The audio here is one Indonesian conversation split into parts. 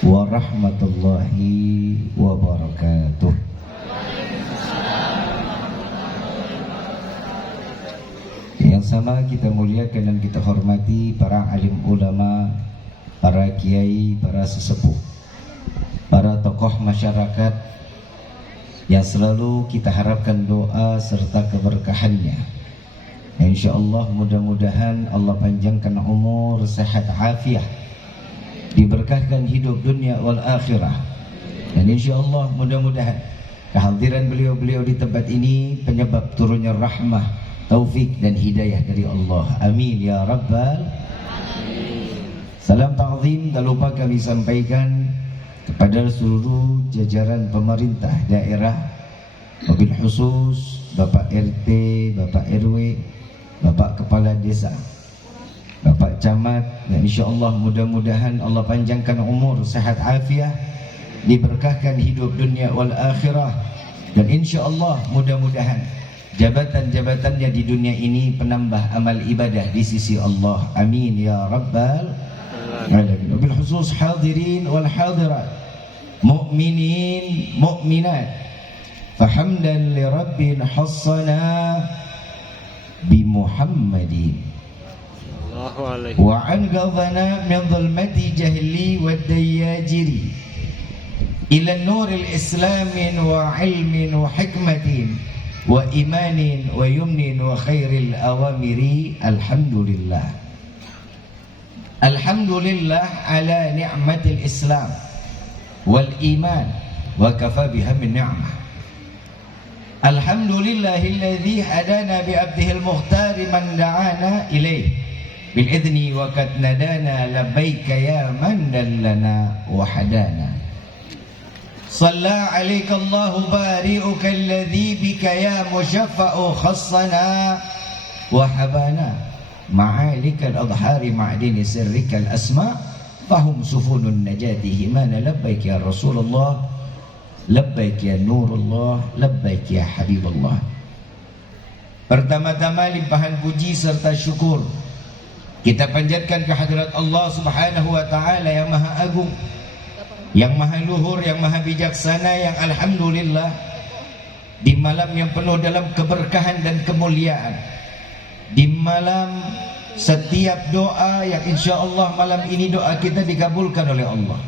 warahmatullahi wabarakatuh. Yang sama kita muliakan dan kita hormati para alim ulama, para kiai, para sesepuh, para tokoh masyarakat yang selalu kita harapkan doa serta keberkahannya. InsyaAllah mudah-mudahan Allah panjangkan umur, sehat, afiah, diberkahkan hidup dunia wal akhirah. Dan insyaAllah mudah-mudahan kehadiran beliau-beliau di tempat ini penyebab turunnya rahmah, taufik dan hidayah dari Allah. Amin ya rabbal alamin. Salam ta'zim tak lupa kami sampaikan kepada seluruh jajaran pemerintah daerah, wabil khusus Bapak RT, Bapak RW, Bapak Kepala Desa, Bapak Camat, dan insyaAllah mudah-mudahan Allah panjangkan umur, sehat, afiah, diberkahkan hidup dunia wal akhirah. Dan insyaAllah mudah-mudahan jabatan-jabatannya di dunia ini penambah amal ibadah di sisi Allah. Amin ya rabbal alamin. Wabil khusus hadirin wal hadirat, mu'minin, mu'minat, fahamdan li rabbil hassana bi Muhammadin wa an qadhana min dhulmati jahli wa dayajiri ila nuril islamin wa ilmin wa hikmatin wa imanin wa yumnin wa khairil awamiri. Alhamdulillah, alhamdulillah ala ni'matil islam wal iman wa kafa biha min ni'mah. Alhamdulillahilladzi hadana bi abdihil mukhtar man da'ana ilaih bil idni wa qad nadana labbaika ya man dallana wa hadana. Shalla 'alaika Allahu bari'uka alladzi bika ya mushaffa'u khassana wa habana ma'alikal adhari ma'dini sirrikal asma fahum sufunun najati himana labbaik ya Rasulullah, labbaik ya Nurullah, labbaik ya Habibullah. Pertama-tama limpahan puji serta syukur kita panjatkan kehadirat Allah Subhanahu wa taala yang Maha Agung, yang Maha Luhur, yang Maha Bijaksana, yang alhamdulillah di malam yang penuh dalam keberkahan dan kemuliaan, di malam setiap doa yang insyaallah malam ini doa kita dikabulkan oleh Allah.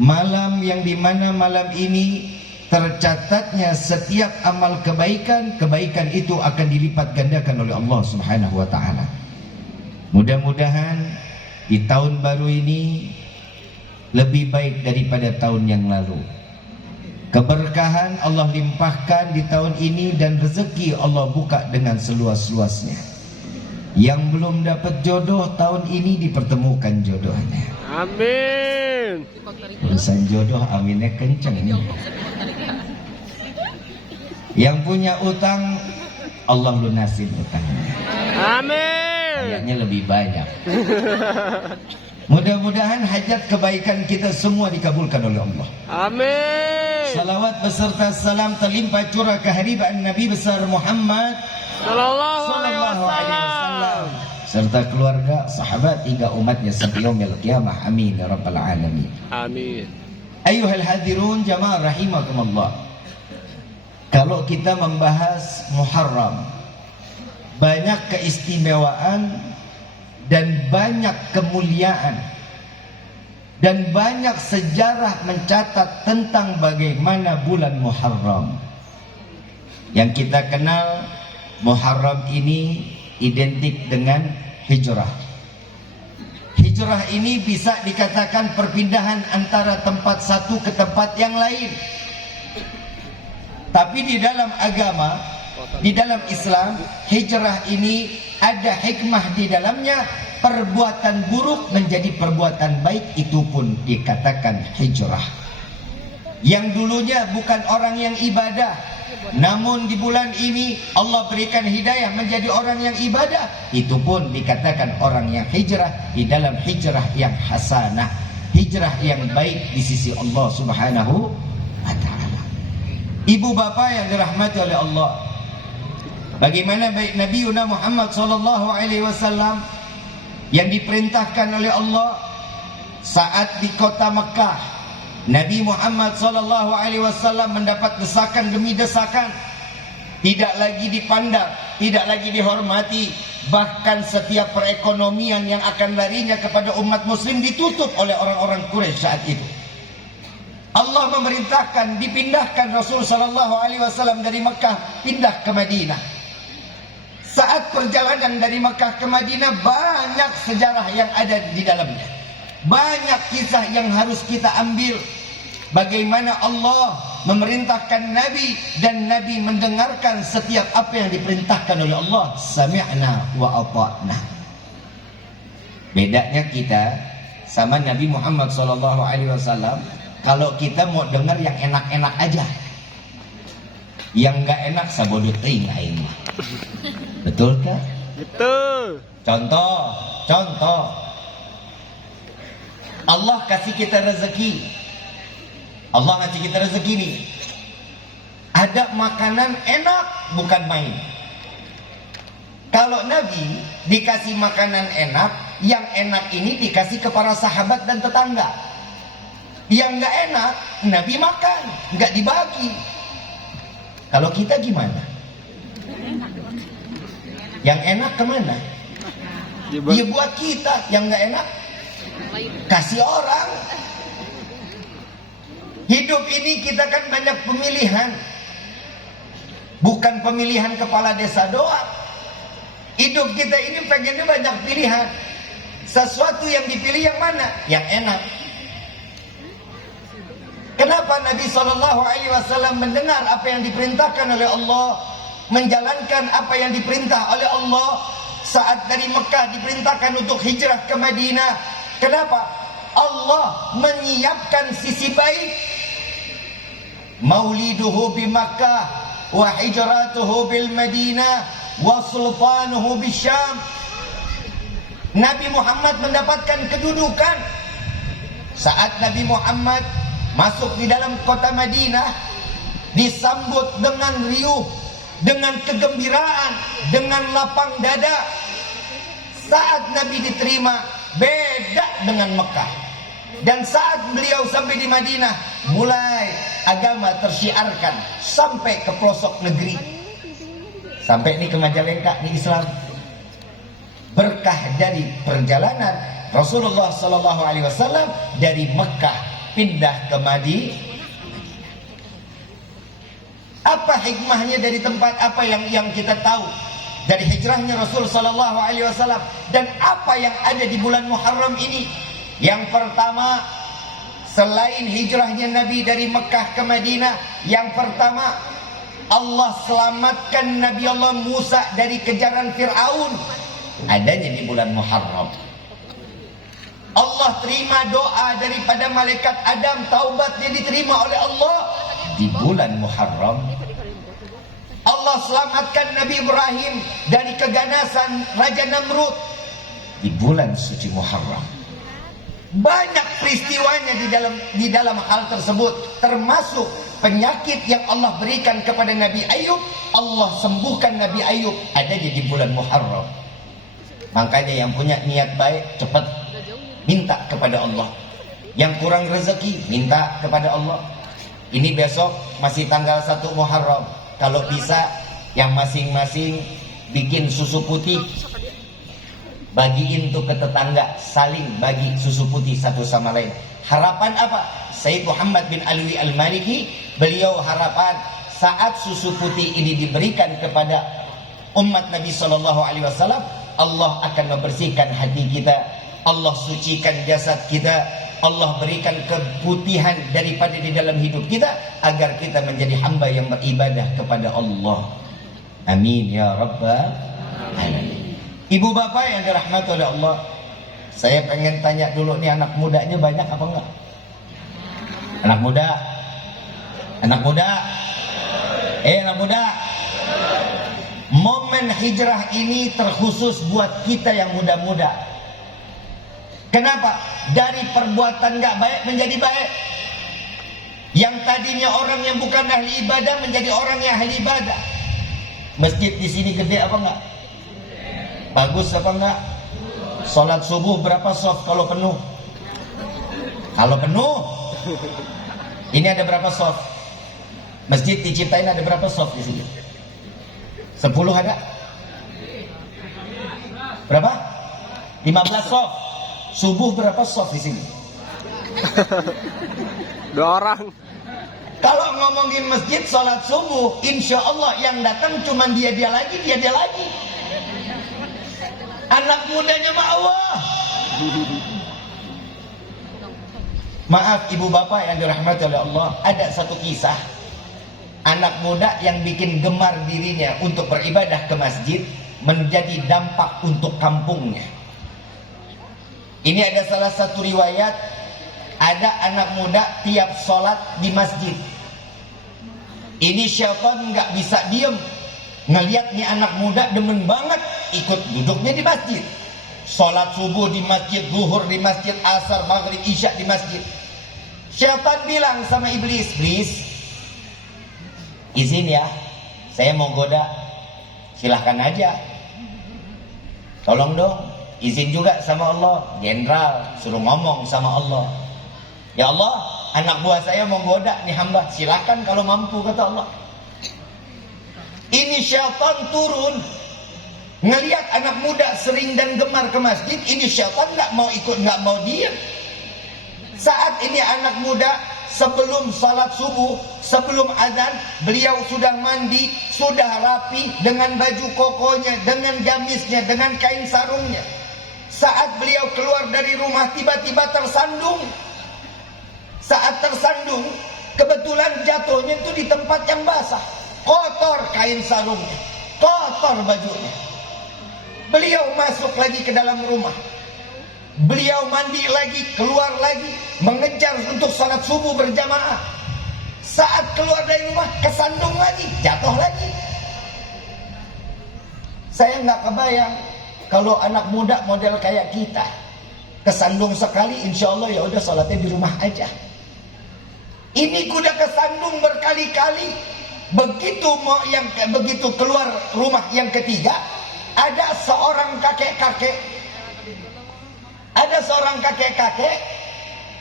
Malam yang dimana malam ini tercatatnya setiap amal kebaikan, kebaikan itu akan dilipat gandakan oleh Allah Subhanahu wa taala. Mudah-mudahan di tahun baru ini lebih baik daripada tahun yang lalu. Keberkahan Allah limpahkan di tahun ini dan rezeki Allah buka dengan seluas-luasnya. Yang belum dapat jodoh tahun ini dipertemukan jodohnya. Amin. Urusan jodoh aminnya kenceng ini. Yang punya utang Allah lunasin utangnya. Amin. Kayaknya lebih banyak. Mudah-mudahan hajat kebaikan kita semua dikabulkan oleh Allah. Amin. Salawat beserta salam terlimpah curah kehadiran Nabi besar Muhammad sallallahu alaihi wasallam serta keluarga, sahabat hingga umatnya sampai yaumil qiyamah. Amin ya rabbal alamin. Amin. Ayyuhal hadirun jamaah rahimakumullah. Kalau kita membahas Muharram, banyak keistimewaan dan banyak kemuliaan dan banyak sejarah mencatat tentang bagaimana bulan Muharram. Yang kita kenal Muharram ini identik dengan hijrah. Hijrah ini bisa dikatakan perpindahan antara tempat satu ke tempat yang lain. Tapi di dalam agama, di dalam Islam, hijrah ini ada hikmah di dalamnya. Perbuatan buruk menjadi perbuatan baik, itu pun dikatakan hijrah. Yang dulunya bukan orang yang ibadah, namun di bulan ini Allah berikan hidayah menjadi orang yang ibadah, itu pun dikatakan orang yang hijrah di dalam hijrah yang hasanah, hijrah yang baik di sisi Allah Subhanahu wa ta'ala. Ibu bapak yang dirahmati oleh Allah, bagaimana baik Nabi Muhammad sallallahu alaihi wasallam yang diperintahkan oleh Allah saat di kota Mekah, Nabi Muhammad SAW mendapat desakan demi desakan, tidak lagi dipandang, tidak lagi dihormati, bahkan setiap perekonomian yang akan larinya kepada umat muslim ditutup oleh orang-orang Quraisy saat itu. Allah memerintahkan dipindahkan Rasul SAW dari Mekah pindah ke Madinah. Saat perjalanan dari Mekah ke Madinah, banyak sejarah yang ada di dalamnya, banyak kisah yang harus kita ambil. Bagaimana Allah memerintahkan Nabi dan Nabi mendengarkan setiap apa yang diperintahkan oleh Allah. Sami'na wa ata'na. Bedanya kita sama Nabi Muhammad SAW, kalau kita mau dengar yang enak-enak aja, yang nggak enak sabodo teuing aing mah. Betul kah? Betul. Contoh. Allah kasih kita rezeki. Allah ngasih kita rezeki nih. Ada makanan enak, bukan main. Kalau Nabi dikasih makanan enak, yang enak ini dikasih ke para sahabat dan tetangga. Yang nggak enak, Nabi makan, nggak dibagi. Kalau kita gimana? Yang enak kemana? Ya buat kita. Yang nggak enak, kasih orang. Hidup ini kita kan banyak pemilihan. Bukan pemilihan kepala desa doang. Hidup kita ini pengennya banyak pilihan. Sesuatu yang dipilih yang mana? Yang enak. Kenapa Nabi SAW mendengar apa yang diperintahkan oleh Allah, menjalankan apa yang diperintah oleh Allah? Saat dari Mekah diperintahkan untuk hijrah ke Madinah. Kenapa? Allah menyiapkan sisi baik. Mauliduhu bi Makkah wa hijratuhu bil Madinah wa sultanuhu bi Syam. Nabi Muhammad mendapatkan kedudukan saat Nabi Muhammad masuk di dalam kota Madinah, disambut dengan riuh, dengan kegembiraan, dengan lapang dada. Saat Nabi diterima, beda dengan Mekah. Dan saat beliau sampai di Madinah, mulai agama tersyiarkan sampai ke pelosok negeri, sampai ini ke Majalengka, ini Islam. Berkah dari perjalanan Rasulullah SAW dari Mekah pindah ke Madinah. Apa hikmahnya dari tempat apa yang kita tahu dari hijrahnya Rasul SAW, dan apa yang ada di bulan Muharram ini? Yang pertama, selain hijrahnya Nabi dari Mekah ke Madinah, yang pertama Allah selamatkan Nabi Allah Musa dari kejaran Fir'aun, adanya di bulan Muharram. Allah terima doa daripada malaikat Adam, taubatnya diterima oleh Allah di bulan Muharram. Allah selamatkan Nabi Ibrahim dari keganasan Raja Namrud di bulan suci Muharram. Banyak peristiwanya di dalam hal tersebut, termasuk penyakit yang Allah berikan kepada Nabi Ayub. Allah sembuhkan Nabi Ayub adanya di bulan Muharram. Makanya yang punya niat baik cepat minta kepada Allah. Yang kurang rezeki minta kepada Allah. Ini besok masih tanggal 1 Muharram. Kalau bisa yang masing-masing bikin susu putih, bagiin tuh ke tetangga, saling bagi susu putih satu sama lain. Harapan apa? Sayyid Muhammad bin Alwi Al-Maliki, beliau harapan saat susu putih ini diberikan kepada umat Nabi SAW, Allah akan membersihkan hati kita, Allah sucikan jasad kita, Allah berikan keputihan daripada di dalam hidup kita, agar kita menjadi hamba yang beribadah kepada Allah. Amin ya rabbal alamin. Ibu bapak yang dirahmati oleh Allah, saya pengen tanya dulu nih, anak mudanya banyak apa enggak? Anak muda, anak muda, anak muda. Momen hijrah ini terkhusus buat kita yang muda-muda. Kenapa? Dari perbuatan nggak baik menjadi baik. Yang tadinya orang yang bukan ahli ibadah menjadi orang yang ahli ibadah. Masjid di sini gede apa enggak? Bagus apa enggak? Sholat subuh berapa soft kalau penuh? Kalau penuh, ini ada berapa soft? Masjid diciptain ada berapa soft di sini? 10 ada? Berapa? 15 soft. Subuh berapa soft di sini? 2 orang. Kalau ngomongin masjid sholat subuh, insya Allah yang datang cuma dia lagi. Anak mudanya mah Allah. Maaf ibu bapak yang dirahmati oleh Allah, ada satu kisah anak muda yang bikin gemar dirinya untuk beribadah ke masjid menjadi dampak untuk kampungnya. Ini ada salah satu riwayat, ada anak muda tiap sholat di masjid. Ini syaitan nggak bisa diem, ngelihat nih anak muda demen banget ikut duduknya di masjid. Sholat subuh di masjid, zuhur di masjid, asar, maghrib, isya di masjid. Syaitan bilang sama iblis, "Iblis, izin ya, saya mau goda, silahkan aja. Tolong dong, izin juga sama Allah." Jenderal suruh ngomong sama Allah, "Ya Allah, anak buah saya mau goda nih hamba, silahkan kalau mampu," kata Allah. Ini syaitan turun, ngelihat anak muda sering dan gemar ke masjid. Ini syaitan nggak mau ikut, nggak mau diam. Saat ini anak muda sebelum salat subuh, sebelum azan, beliau sudah mandi, sudah rapi dengan baju kokonya, dengan gamisnya, dengan kain sarungnya. Saat beliau keluar dari rumah tiba-tiba tersandung. Saat tersandung, kebetulan jatuhnya itu di tempat yang basah. Kotor kain sarungnya, kotor bajunya. Beliau masuk lagi ke dalam rumah. Beliau mandi lagi, keluar lagi, mengejar untuk salat subuh berjamaah. Saat keluar dari rumah, kesandung lagi, jatuh lagi. Saya nggak kebayang kalau anak muda model kayak kita kesandung sekali, insya Allah ya udah salatnya di rumah aja. Ini kuda kesandung berkali-kali. Begitu keluar rumah yang ketiga, ada seorang kakek-kakek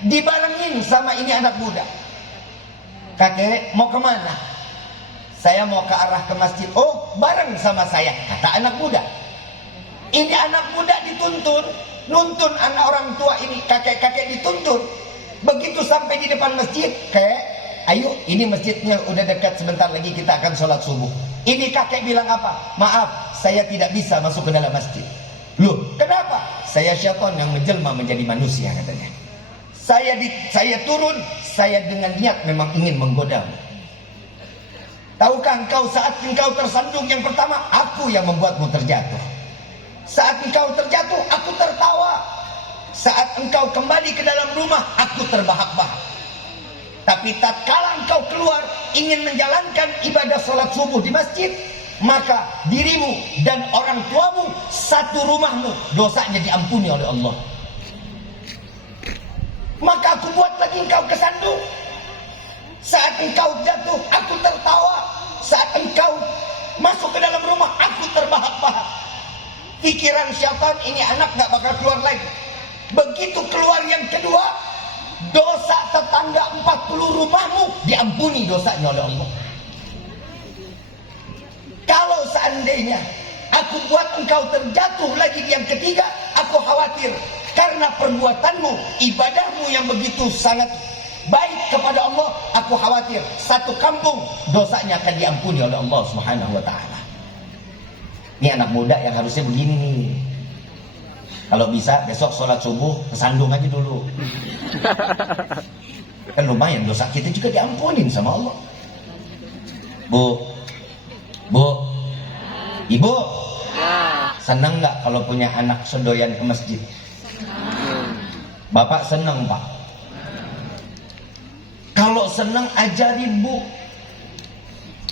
dibarengin sama ini anak muda. "Kakek mau kemana?" "Saya mau ke arah ke masjid." "Oh, bareng sama saya," kata anak muda. Ini anak muda nuntun anak orang tua ini, kakek-kakek dituntun. Begitu sampai di depan masjid, "Kek, ayo, ini masjidnya udah dekat, sebentar lagi kita akan sholat subuh." Ini kakek bilang apa? "Maaf, saya tidak bisa masuk ke dalam masjid." "Loh, kenapa?" "Saya syaitan yang menjelma menjadi manusia," katanya. Saya turun, saya dengan niat memang ingin menggodamu. Tahukah engkau saat engkau tersandung yang pertama, aku yang membuatmu terjatuh. Saat engkau terjatuh, aku tertawa. Saat engkau kembali ke dalam rumah, aku terbahak-bahak. Tapi tatkala engkau keluar ingin menjalankan ibadah sholat subuh di masjid, maka dirimu dan orang tuamu, satu rumahmu, dosanya diampuni oleh Allah. Maka aku buat lagi engkau kesandung. Saat engkau jatuh, aku tertawa. Saat engkau masuk ke dalam rumah, aku terbahak-bahak. Pikiran syaitan, ini anak gak bakal keluar lagi. Begitu keluar yang kedua, dosa tetangga 40 rumahmu diampuni dosanya oleh Allah. Kalau seandainya aku buat engkau terjatuh lagi yang ketiga, aku khawatir karena perbuatanmu, ibadahmu yang begitu sangat baik kepada Allah, aku khawatir satu kampung dosanya akan diampuni oleh Allah Subhanahu wa taala. Ini anak muda yang harusnya begini nih. Kalau bisa besok sholat subuh kesandung aja dulu. Kan lumayan dosa kita juga diampunin sama Allah. Bu, Ibu, senang nggak kalau punya anak sedoyan ke masjid? Bapak senang, Pak. Kalau senang ajarin, Bu.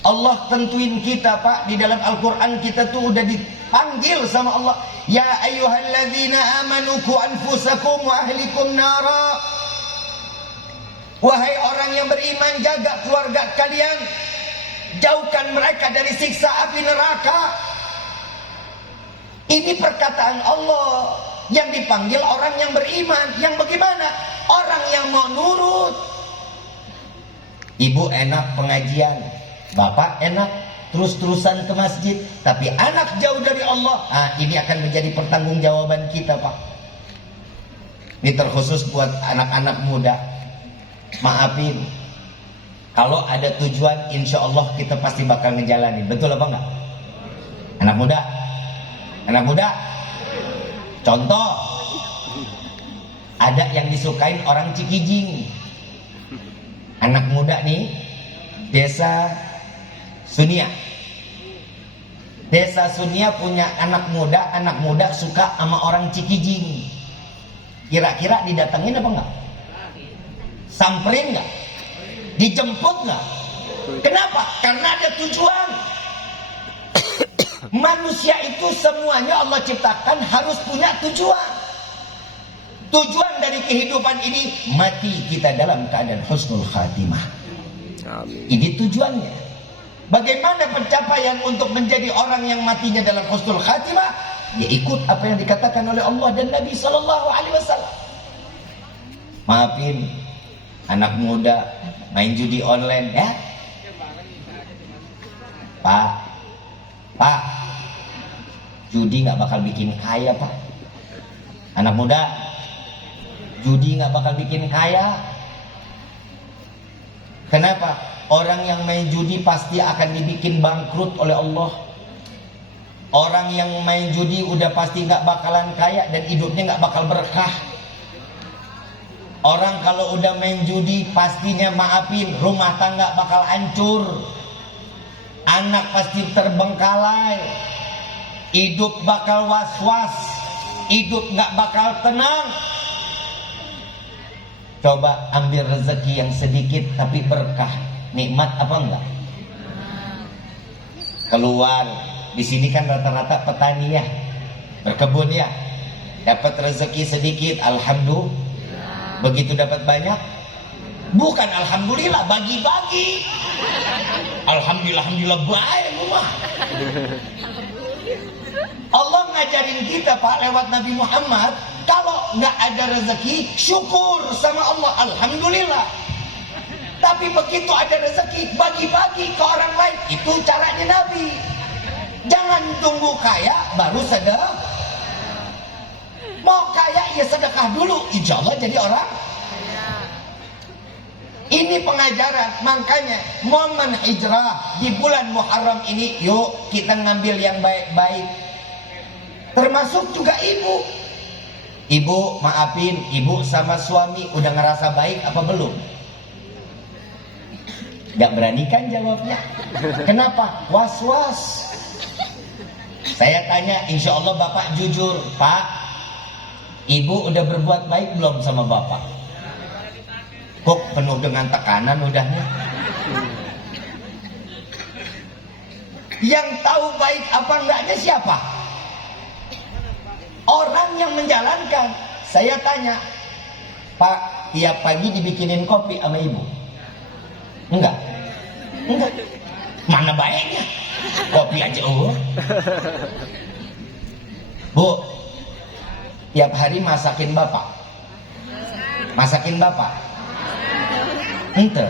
Allah tentuin kita, Pak, di dalam Al-Quran kita tuh udah dipanggil sama Allah. Ya ayyuhalladzina amanu qu anfusakum wa ahlikum nara. Wahai orang yang beriman, jaga keluarga kalian, jauhkan mereka dari siksa api neraka. Ini perkataan Allah. Yang dipanggil orang yang beriman. Yang bagaimana? Orang yang mau nurut. Ibu enak pengajian, bapak enak terus-terusan ke masjid, tapi anak jauh dari Allah. Ini akan menjadi pertanggungjawaban kita, Pak. Ini terkhusus buat anak-anak muda. Maafin, kalau ada tujuan, insya Allah kita pasti bakal ngejalanin. Betul apa enggak? Anak muda, anak muda. Contoh, ada yang disukain orang Cikijing. Anak muda nih, desa Sunia. Desa Sunia punya anak muda suka sama orang Cikijing. Kira-kira didatengin apa enggak? Samperin enggak? Dijemput enggak? Kenapa? Karena ada tujuan. Manusia itu semuanya Allah ciptakan harus punya tujuan. Tujuan dari kehidupan ini, mati kita dalam keadaan husnul khatimah. Amin. Ini tujuannya. Bagaimana pencapaian untuk menjadi orang yang matinya dalam husnul khatimah? Ya ikut apa yang dikatakan oleh Allah dan Nabi SAW. Maafin, anak muda main judi online ya. Pak, judi gak bakal bikin kaya, Pak. Anak muda, judi gak bakal bikin kaya. Kenapa? Orang yang main judi pasti akan dibikin bangkrut oleh Allah. Orang yang main judi udah pasti gak bakalan kaya dan hidupnya gak bakal berkah. Orang kalau udah main judi pastinya, maafin, rumah tangga bakal hancur. Anak pasti terbengkalai. Hidup bakal was-was. Hidup gak bakal tenang. Coba ambil rezeki yang sedikit tapi berkah. Nikmat apa enggak? Keluar. Di sini kan rata-rata petani ya, berkebun ya. Dapat rezeki sedikit, alhamdulillah. Begitu dapat banyak, bukan alhamdulillah, bagi-bagi. Alhamdulillah baik rumah. Allah ngajarin kita, Pak, lewat Nabi Muhammad, kalau nggak ada rezeki, syukur sama Allah, alhamdulillah. Tapi begitu ada rezeki, bagi-bagi ke orang lain. Itu caranya Nabi. Jangan tunggu kaya baru sedekah. Mau kaya ya sedekah dulu, insya Allah jadi orang. Ini pengajaran. Makanya momen hijrah di bulan Muharram ini, yuk kita ngambil yang baik-baik. Termasuk juga ibu. Ibu, maafin, ibu sama suami udah ngerasa baik apa belum? Gak berani kan jawabnya. Kenapa? Was-was. Saya tanya, insya Allah bapak jujur, Pak, ibu udah berbuat baik belum sama bapak? Kok penuh dengan tekanan udahnya? Yang tahu baik apa enggaknya siapa? Orang yang menjalankan. Saya tanya, Pak, tiap pagi dibikinin kopi sama ibu? Enggak. Enggak. Mana baiknya? Kopi aja. Bu, tiap hari masakin bapak? Masakin bapak? Ente.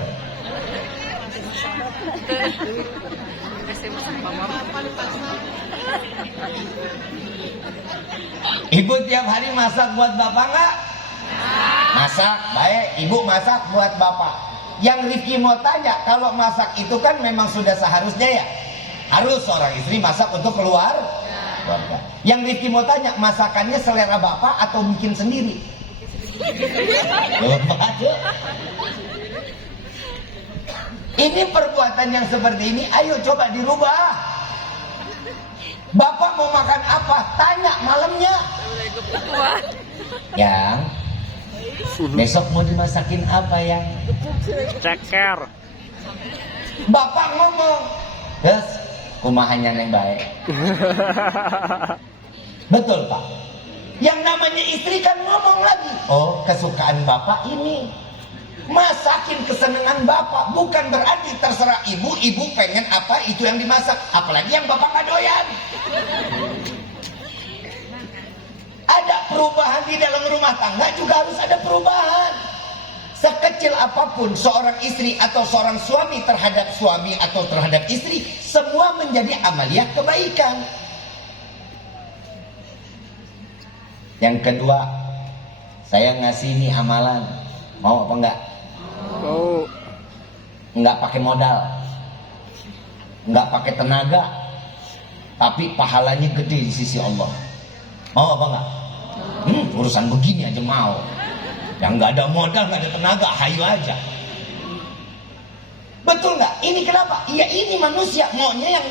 Ibu tiap hari masak buat bapak nggak? Masak, baik. Ibu masak buat bapak. Yang Rifki mau tanya, kalau masak itu kan memang sudah seharusnya ya, harus seorang istri masak untuk keluarga. Yang Rifki mau tanya, masakannya selera bapak atau bikin sendiri? Ini perbuatan yang seperti ini, ayo coba dirubah. Bapak mau makan apa? Tanya malamnya. Yang besok mau dimasakin apa yang? Ceker. Bapak ngomong, yes, kumahannya yang baik. Betul Pak. Yang namanya istri kan ngomong lagi, oh kesukaan bapak ini, masakin kesenangan bapak. Bukan berarti terserah ibu, ibu pengen apa itu yang dimasak. Apalagi yang bapak nggak doyan. Ada perubahan di dalam rumah tangga juga harus ada perubahan. Sekecil apapun seorang istri atau seorang suami terhadap suami atau terhadap istri, semua menjadi amaliyah kebaikan. Yang kedua, saya ngasih ini amalan, mau apa enggak? Oh. Enggak pakai modal, enggak pakai tenaga, tapi pahalanya gede di sisi Allah. Mau apa enggak? Urusan begini aja mau. Yang nggak ada modal, nggak ada tenaga, hayu aja. Betul nggak? Ini kenapa? Ya ini manusia maunya yang